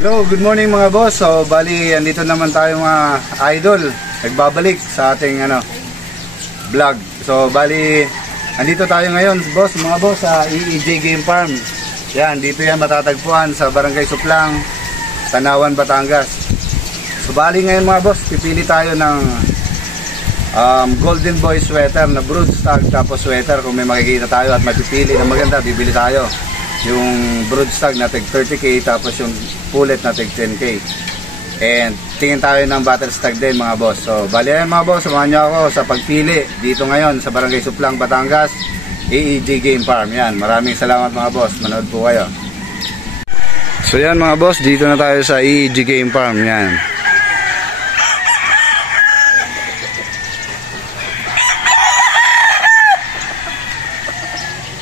Hello, good morning mga boss. So, bali, andito naman tayo mga idol. Nagbabalik sa ating vlog. So, bali, andito tayo ngayon, boss, mga boss, sa EEJ Game Farm. Yan, dito yan matatagpuan sa Barangay Suplang, Tanawan, Batangas. So, bali ngayon mga boss, pipili tayo ng Golden Boy sweater na broodstock tapos sweater. Kung may makikita tayo at mapipili na maganda, bibili tayo. Yung broodstock na tig 30k tapos yung pullet na tig 10k. And tingin tayo ng battlestag din mga boss. So bali yan mga boss, samahan nyo ako sa pagpili dito ngayon sa Barangay Suplang, Batangas, EEJ Game Farm. Yan, maraming salamat mga boss, manood po kayo. So yan mga boss, dito na tayo sa EEJ Game Farm. Yan.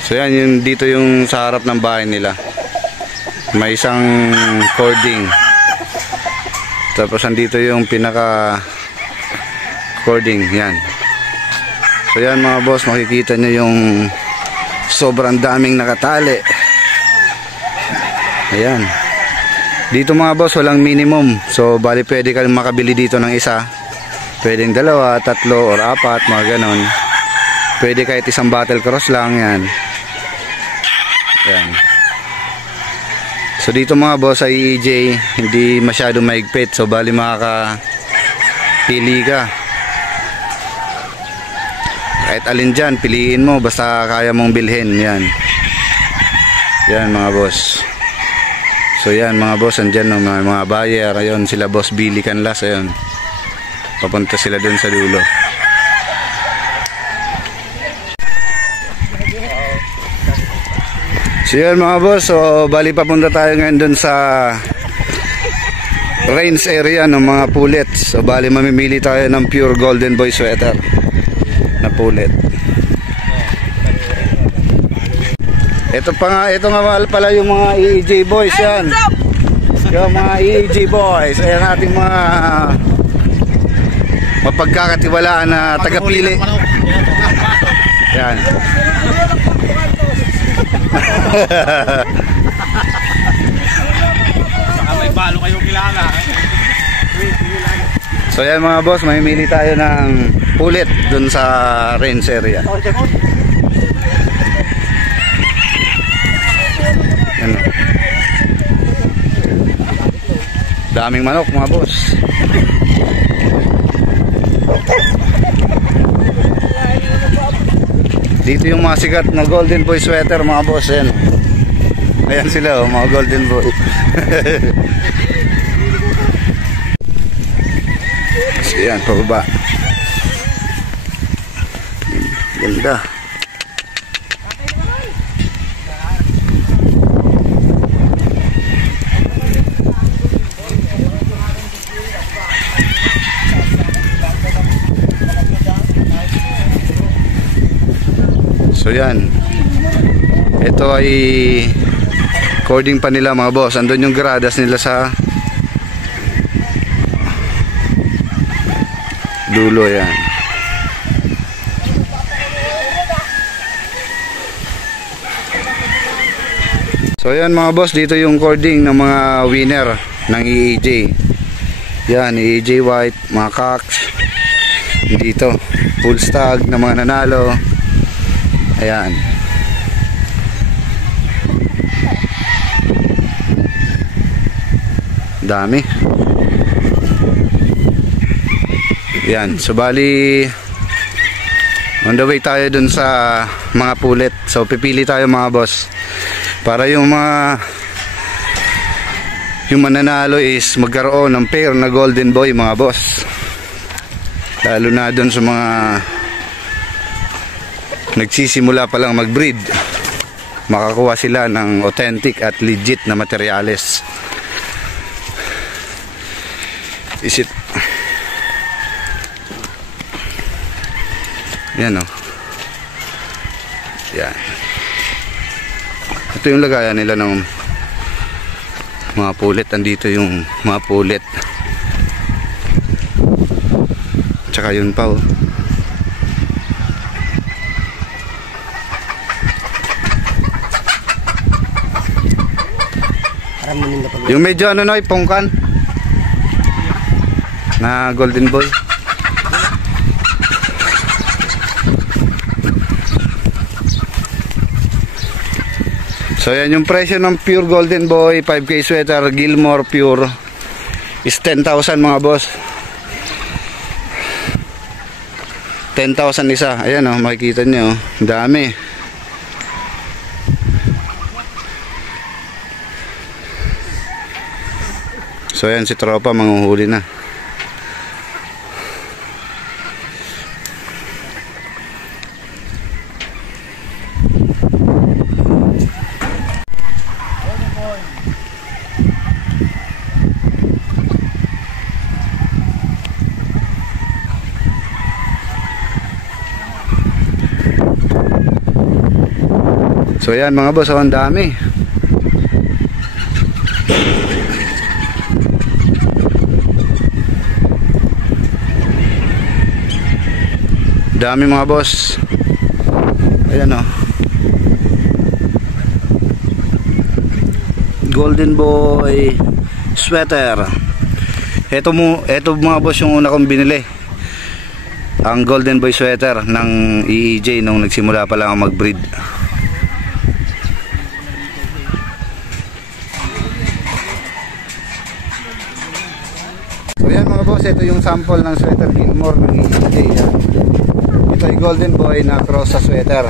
So yan, yung dito yung sa harap ng bahay nila. May isang cording. Tapos andito yung pinaka cording, yan. So yan mga boss, makikita nyo yung sobrang daming nakatali. Ayan. Dito mga boss, walang minimum. So bali pwede kang makabili dito ng isa. Pwedeng dalawa, tatlo, or apat, mga ganon. Pwede kahit isang battle cross lang, yan. Yan. So dito mga boss sa EEJ, hindi masyado maigpit. So bali makakapili ka. Kahit alin dyan, piliin mo. Basta kaya mong bilhin. Yan. Yan mga boss. So yan mga boss, andyan no, mga buyer. Ayun sila boss Billy Canlas. Ayun. Papunta sila dun sa dulo. So yan mga boss, so bali papunta tayo ngayon dun sa range area ng mga pullets. So bali mamimili tayo ng pure Golden Boy sweater na pullet. Ito nga pala yung mga EEJ boys yan. Yung mga EEJ boys, ayan ating mga mapagkakatiwalaan na tagapili. Yan. May balo kayong kilala. So yan mga boss, mamimili tayo ng pullet dun sa range area. Yan. Daming manok mga boss. Dito yung mga sikat na Golden Boy sweater mga boss. Yan. Ayan sila oh, mga Golden Boy. So yan, pababa. Ganda. So yan. Ito ay cording pa nila mga boss. Andun yung gradas nila sa dulo yan. So yan mga boss, dito yung cording ng mga winner ng EEJ. Yan, EEJ White, mga cocks. Dito, full stag na mga nanalo. Ayan. Dami. Ayan. So bali on the way tayo dun sa mga pullet. So pipili tayo mga boss. Para yung mananalo is magkaroon ng pair na Golden Boy mga boss. Lalo na dun sa mga nagsisimula pa lang mag-breed, makakuha sila ng authentic at legit na materyales. Is it? Yan o. Yan. Ito yung lagayan nila ng mga pullet. Andito yung mga pullet. Tsaka yun pa oh. Yung medyo ano no, pungkan na golden boy. So yan yung presyo ng pure golden boy 5K sweater Gilmore pure is 10,000 mga boss. 10,000 isa. Ayan oh, makikita nyo, dami. So ayan si tropa manghuhuli na. So yan mga boss, ang dami. Dami mga boss. Ayan o. Golden boy sweater. Ito mga boss yung una kong binili. Ang golden boy sweater ng EEJ nung nagsimula pa lang ako mag-breed. So yan mga boss, ito yung sample ng sweater Gilmore ng EEJ. Ito ay golden boy na cross sa sweater.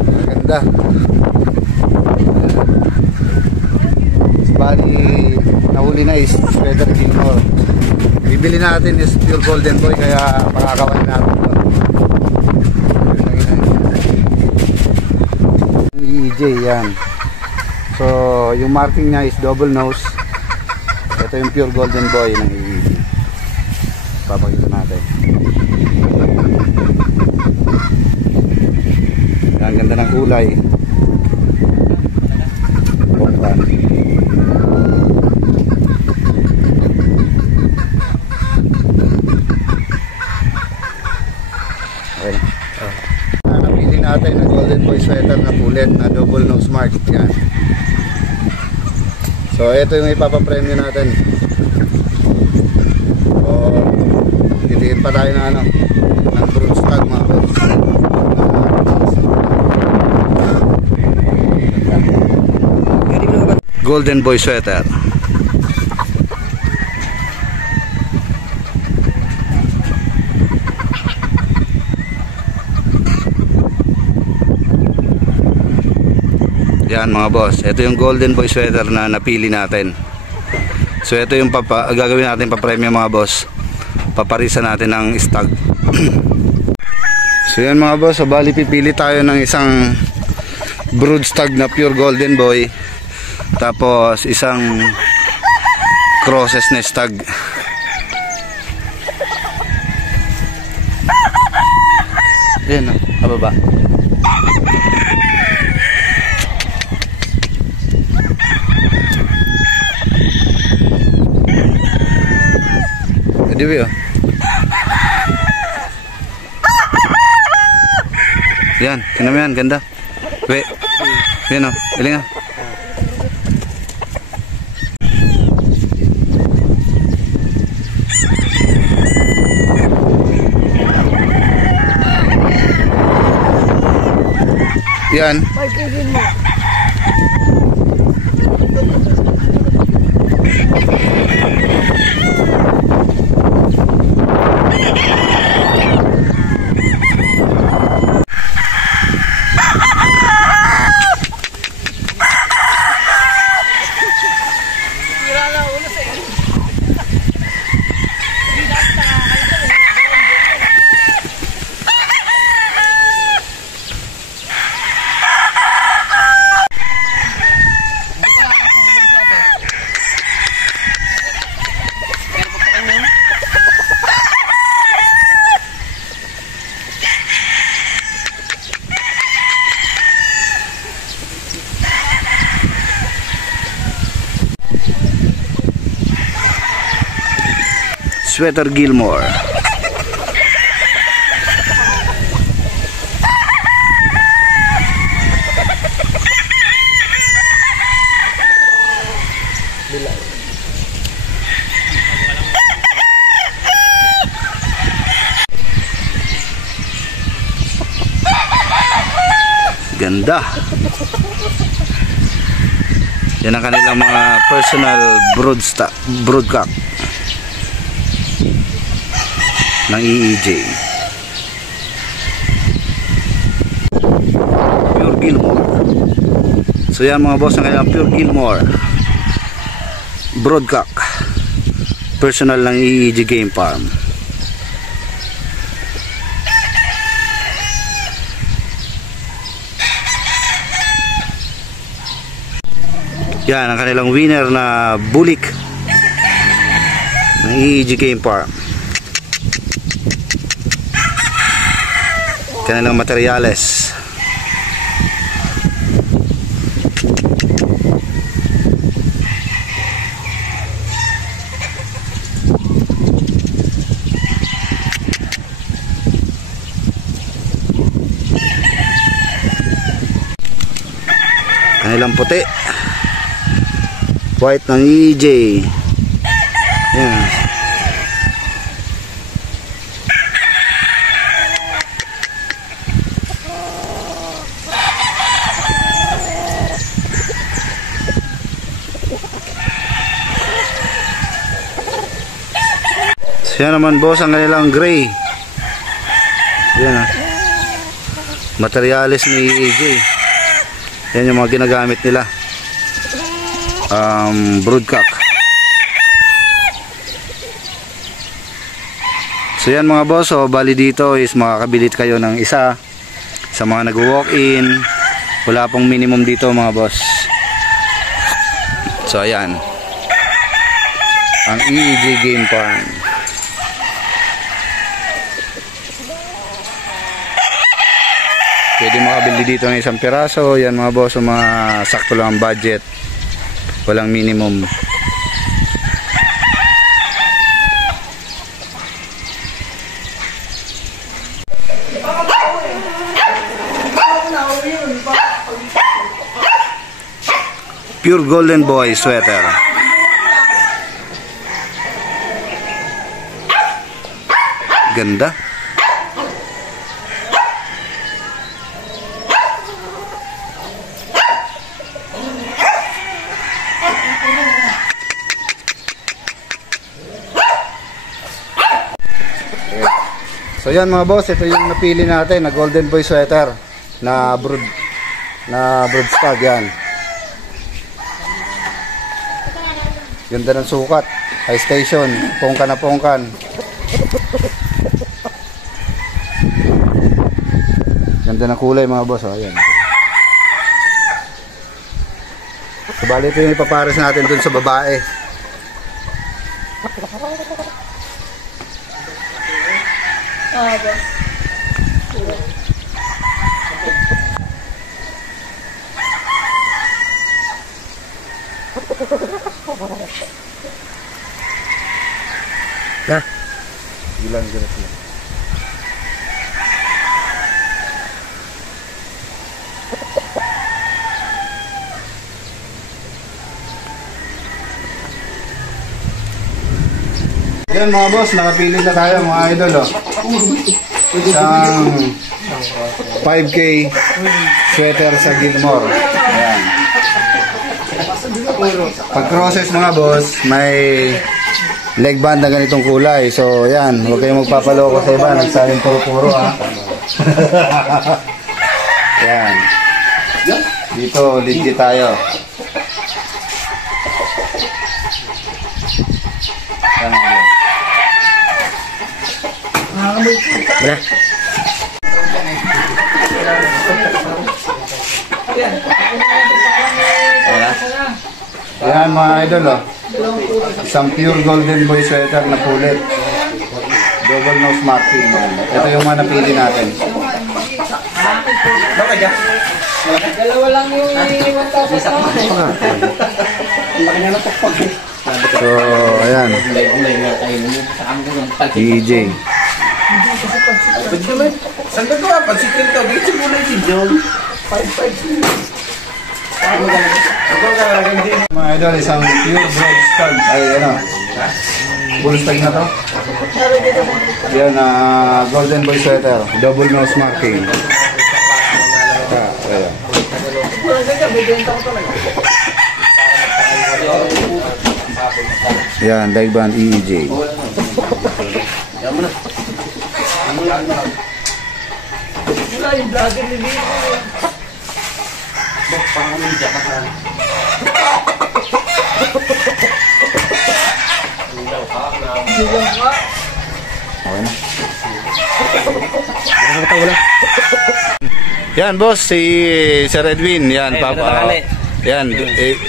Maganda. Bali, nahuli na is sweater Gilmore. Bibili natin is pure golden boy kaya makakawin natin ito. EEJ yan. So yung marking niya is double nose. Ito yung pure golden boy ng EEJ. Papakita natin. Ang ganda ng kulay. Bongkan. Okay. Napili natin ng golden boy sweater na pulet na double nose mark. Yan. So ito yung ipapapremyo natin. So titikin pa tayo na ano ng bronze tag mga boss. Golden boy sweater. Yan mga boss, ito yung golden boy sweater na napili natin. So ito yung gagawin natin pa-premyo mga boss. Paparisan natin ng stag. So yan mga boss, so bali pipili tayo ng isang brood stag na pure golden boy. Tapos isang crosses na stag. Yan o, kababa. Pwede ba yun? Yan, tingnan mo yan, ganda. Wait, yan o, galing nga. Yan. Sweater Gilmore. Ganda. Yan ang kanilang mga personal broodcock ng EEJ. Pure Gilmore. So yan mga boss, ang kanilang Pure Gilmore broodcock, personal ng EEJ Game Farm. Yan ang kanilang winner na bulik ng EEJ Game Farm. Kanilang materyales. Kanilang puti, white ng EJ. Yan. So yan naman boss, ang kanilang gray. Yan, materialis ni EJ. Yan yung mga ginagamit nila, broodcock. So yan mga boss, so bali dito is makakabilit kayo ng isa sa mga nag-walk-in. Wala pong minimum dito mga boss. So ayan ang EEJ Game Farm. Pwede makabili dito ng isang piraso. Yan mga boss, so mga sakto lang ang budget, walang minimum. Pure Golden Boy sweater. Ganda. So yan mga boss, ito yung napili natin na Golden Boy sweater na broodstock yan. Ganda ng sukat, high station, pongkan na pongkan. Ganda ng kulay mga boss, oh, ayan. So bali ito yung ipapares natin dun sa babae. Nah, bilang jelas ya. Yan mga boss, nakapili na tayo mga idol, oh. Isang 5K sweater sa Gilmore. Ayan. Pag crosses mga boss, may leg band na ganitong kulay. So yan, huwag kayong magpapaloko sa iba, nagsaling puro-puro ha. Yan. Dito, legit tayo. Yan mga boss. Bre. Ayan mga idol, oh. Isang pure Golden Boy sweater na pulit, double nose marking. Ito yung mga napili natin. Dalawa lang yung 1,000. So ayan, EJ. Saan ka ito? Pansikin ka. Bigit siya muna yung John. 5-5. Mga idol, isang pure broad stag. Ay, ano. Bull stag na to. Yan, golden boy sweater. Double nose marking. Ayan. Yan, live band EEJ. Yan boss, si Sir Edwin, yan papa. Yan,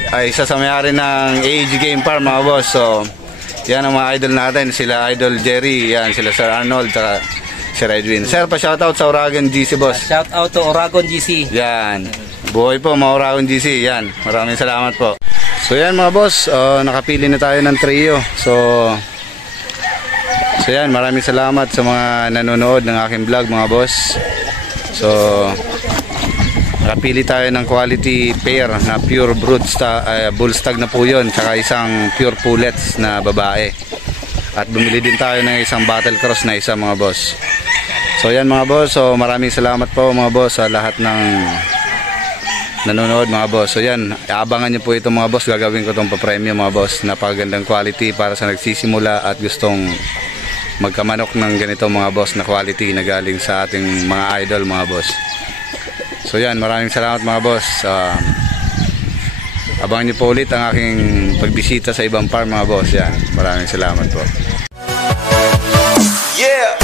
ay isa sa may-ari ng AEG Game Farm mga boss. So, yan ang mga idol natin, sila Idol Jerry, yan sila Sir Arnold, saka Sir Edwin. Sir, pa-shoutout sa Oragon GC boss. Shout out to Oragon GC. Yan. Buhay po mga Oragon GC. Yan. Maraming salamat po. So yan mga boss, nakapili na tayo ng trio. So yan, maraming salamat sa mga nanonood ng aking vlog mga boss. So nakapili tayo ng quality pair na pure bull stag na po yun, tsaka isang pure pullets na babae. At bumili din tayo ng isang battle cross na isa mga boss. So yan mga boss, so maraming salamat po mga boss sa lahat ng nanonood mga boss. So yan, abangan nyo po ito mga boss, gagawin ko itong pa-premium mga boss. Napakagandang quality para sa nagsisimula at gustong magkamanok ng ganito mga boss na quality na galing sa ating mga idol mga boss. So yan, maraming salamat mga boss. Abangan nyo po ulit ang aking pagbisita sa ibang farm mga boss. Yan, maraming salamat po. Yeah!